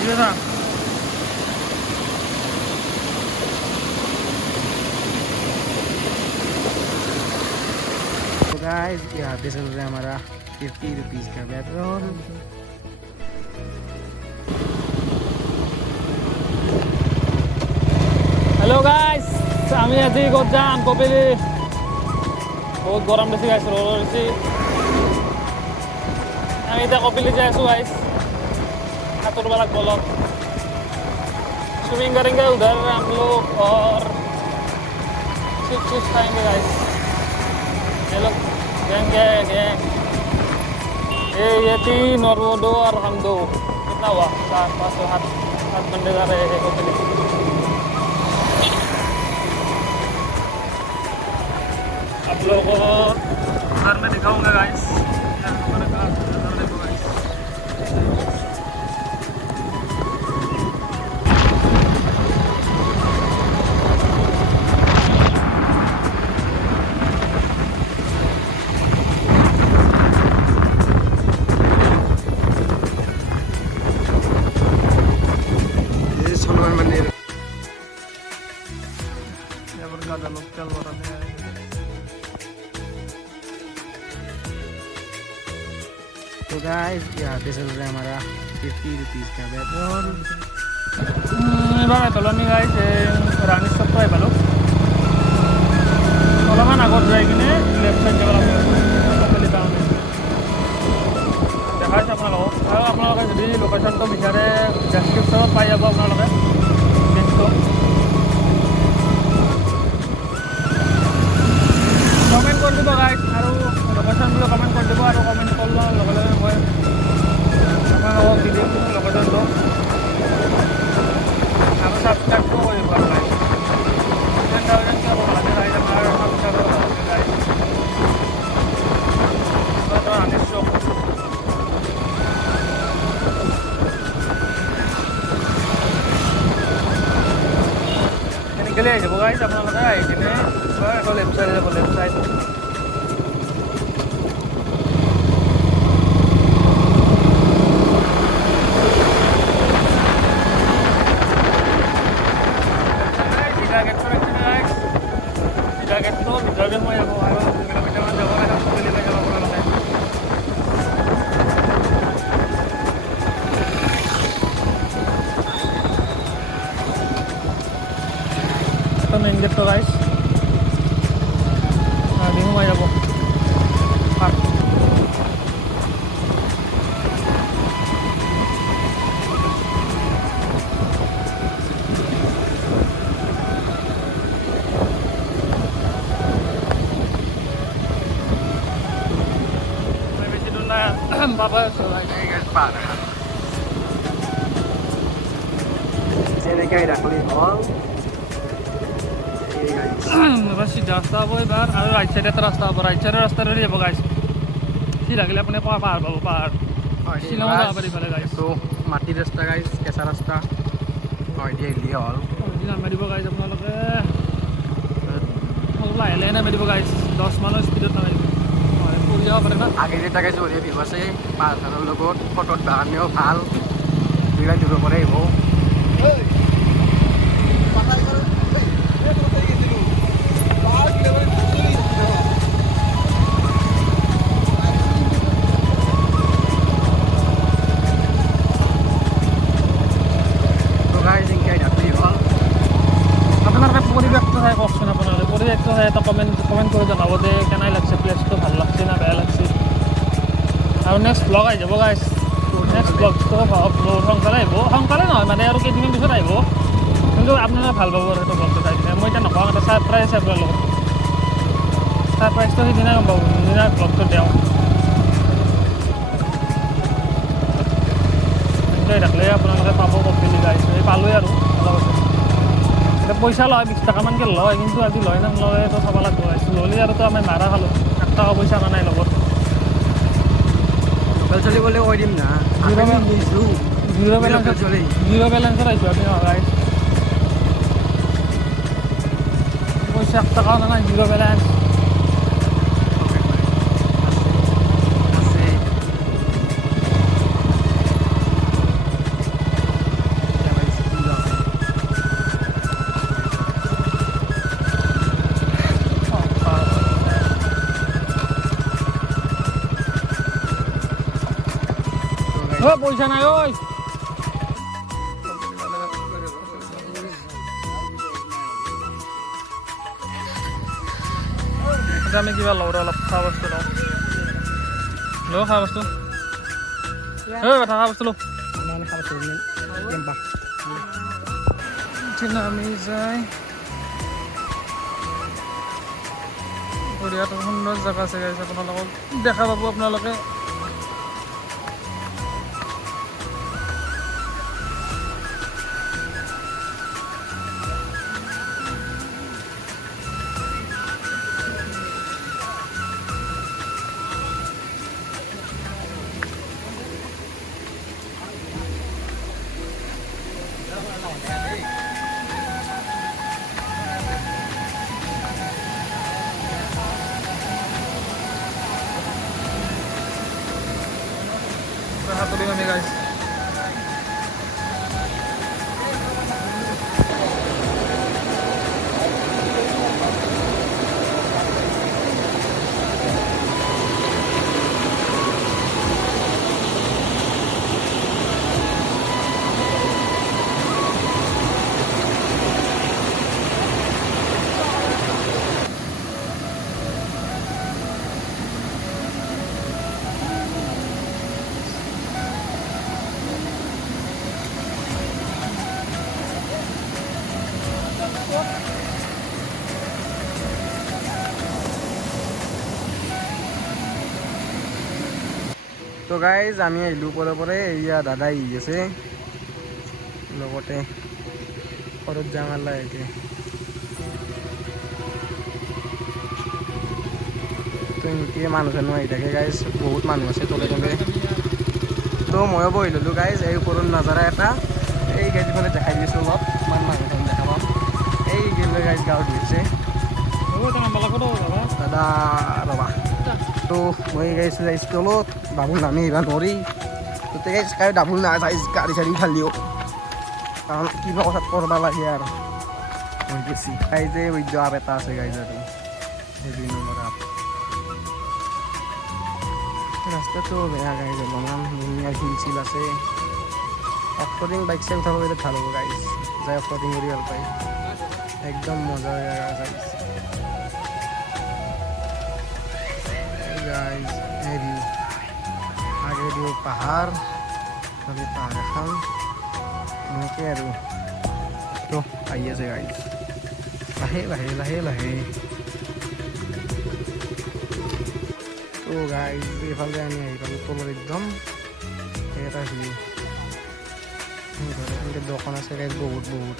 Gimana? तो गाइस यहाँ पे चल रहा है हमारा 50 रुपीज़ का पेट्रोल। हेलो गाइस, আমি আজি ক'ত যাম কপিলি বহুত গৰম বেছি গাইছ ৰ'দ বেছি। আমি এতিয়া কপিলি যাই আছোঁ गाइस, सातुरवा लागब অলপ। स्विमिंग करेंगे उधर हम लोग और चिप्स खाएंगे गाइस। ये लोग गैंग ये 3 और वो 2 और हम 2, कितना हुआ? 7 बंदे जा रहे हैं कपिली। आप लोगों को घर में दिखाऊंगा गाइस, हमारे घर देखो गाइस। ये सोनवर मंदिर यहाँ पर ज़्यादा लोग चल रहे हैं। तो गाइस यहाँ पे चल रहा है हमारा 50 रुपीज़ का पेट्रोल। এবাৰ তলনি গাইছ ৰাণী চক পাই পালোঁ। অলপমান আগত যাই কিনে লেফ্ট চাইড যাব লাগিব কপিলি টাউন দেখাইছোঁ আপোনালোকক। আৰু আপোনালোকে যদি লোকেশ্যনটো বিচাৰে ডেছক্ৰিপশ্যনত পাই যাব আপোনালোকে লিংকটো। কমেণ্ট কৰি দিব গাইছ, আৰু লোকেশ্যনটো কমেণ্ট কৰি দিব, আৰু কমেণ্ট কৰাৰ লগে লগে মই আপোনালোকক দি দিম লোকেশ্যনটো। আৰু ছাবস্ক্ৰাইবটো কৰিব গাইছ। 10,000 হ'ব লাগে গাইছ আমাৰ ছাবস্ক্ৰাইবাৰ লাগে গাইছ। তো আনিছোঁ এনেকৈ আহি যাব গাইছ। আপোনালোকে আহি কিনে আকৌ লেফ্ট চাইডে যাব, লেফ্ট চাইড। ভিতৰতে মই যাব আৰু 2 কিলোমিটাৰমান যাব লাগে কপিলি পাই যাব আপোনালোকে। তো মেইন গেটটো গাইছ দি সোমাই যাব। Papa selain guys parah. Sini kayak dah clean all. Ini guys. Masih रास्ता वो बार और राइट साइड का रास्ता पर राइट साइड रास्ता रे যাব गाइस। सीधा गले अपने पहाड़ बाबू पहाड़। शिलंग जा पारि भले गाइस। तो माटी रास्ता गाइस, केसा रास्ता। आइडिया इली हल। दिना मारिब गाइस আপোনালোকে। লাহে লাহে না মাৰিব গাইস, 10 মানৰ স্পিডত না মাৰিব। আগে যেটা গাইছে ওরে ভিউ আছে পাহাড়ৰ লগত ফটোত বাহানেও ভাল। দুইটা দূৰৰ পৰা আহিব। আপোনাৰ পৰিৱেশটো চাই কওকচোন, আপোনালোকে পৰিৱেশটো চাই এটা কমেণ্ট কৰি জনাব যে কেনে লাগছে, প্লেচটো ভাল লাগছে না বেয়া লাগছে। আৰু নেক্সট ব্লগ আহি যাব গাইছ। নেক্সট ব্লগটো সোনকালে আহিব, সোনকালে নহয় মানে আৰু কেইদিনমান পিছত আহিব, কিন্তু আপোনালোকে ভাল পাব আৰু সেইটো ব্লগটো চাই কিনে। মই এতিয়া নকওঁ, এটা ছাৰপ্ৰাইজ আপোনালোকক। ছাৰপ্ৰাইজটো সেইদিনাই গম পাব, যোনদিনা ব্লগটো দিওঁ। এনেকৈ ৰাখিলে আপোনালোকে পাব কপিলি গাইছ। এই পালোঁৱেই আৰু অলপ আছে। পইচা লয় 20 টাকামানকৈ লয়, কিন্তু আজি লয় না নলয় তো চাব লাগিব গাইছ। ল'লে আৰু তো আমি মাৰা খালোঁ, 1 টকা পইচা অনা নাই লগত। লোকেল চলিবলৈ কৈ দিম না, জিৰ' বেলেঞ্চত আহিছোঁ আমি গাইছ। পইচা 1 টকা অনা নাই, জিৰ' বেলেঞ্চ। পয়সা নাই ঐ আমি কিবা লওঁ অলপ খোৱা বস্তু লওঁ খোৱা বস্তু খোৱা বস্তু লওঁ নামি যায় বঢ়িয়া সুন্দৰ জেগা আছে গাইছ আপোনালোকক দেখা পাব আপোনালোকে হাতলি আমি গাইছ তো গাইজ আমি আহিলোঁ পৰে এয়া দাদা আহি আছে লগতে ঘৰত যাম আৰু লাহেকৈ তো এনেকৈ মানুহ চানুহ আহি থাকে গাইজ বহুত মানুহ আছে তলে তলে তো ময়ো বহি ল'লোঁ গাইজ এই ওপৰত নাজাৰা এটা এই গাড়ীখনে দেখাই দিছোঁ অলপ ইমান মানুহ চানুহ দেখা পাম এই গেলে গাইজ গাঁৱত ধৰিছে দাদা ৰ'বা তো মই গাইছোঁ যাইছোঁ তলত ডাবুল নামি আহিব নোৱাৰি তো গাইজ কাই ডাবুল নাযায় গাড়ী চাড়ী উঠালিও কাৰণ কিবা কথাত কৰিব লাগে আৰু হৈ গৈছে গাইজে বৈদ্য আপ এটা আছে গাইজ আৰু সেই নম্বৰ আপ ৰাস্তাটো বেয়া গাইজ অলপমান ধুনীয়া হিল চিল আছে অফৰোডিং বাইক চাইক উঠাব পাৰিলে ভাল হ'ব গাইজ যাই অফৰোডিং কৰি ভাল পায় একদম মজা জেগা গাইজ গাইজ এই ভিউ আগে দিওঁ পাহাৰ তাতে পাহাৰ এখন এনেকৈ আৰু তো আহি আছে গাইজ লাহে লাহে লাহে লাহে তো গাইজ এইফালে আমি আহি পালোঁ তলত একদম এটা ভিউ এনেকৈ দোকান আছে গাইজ বহুত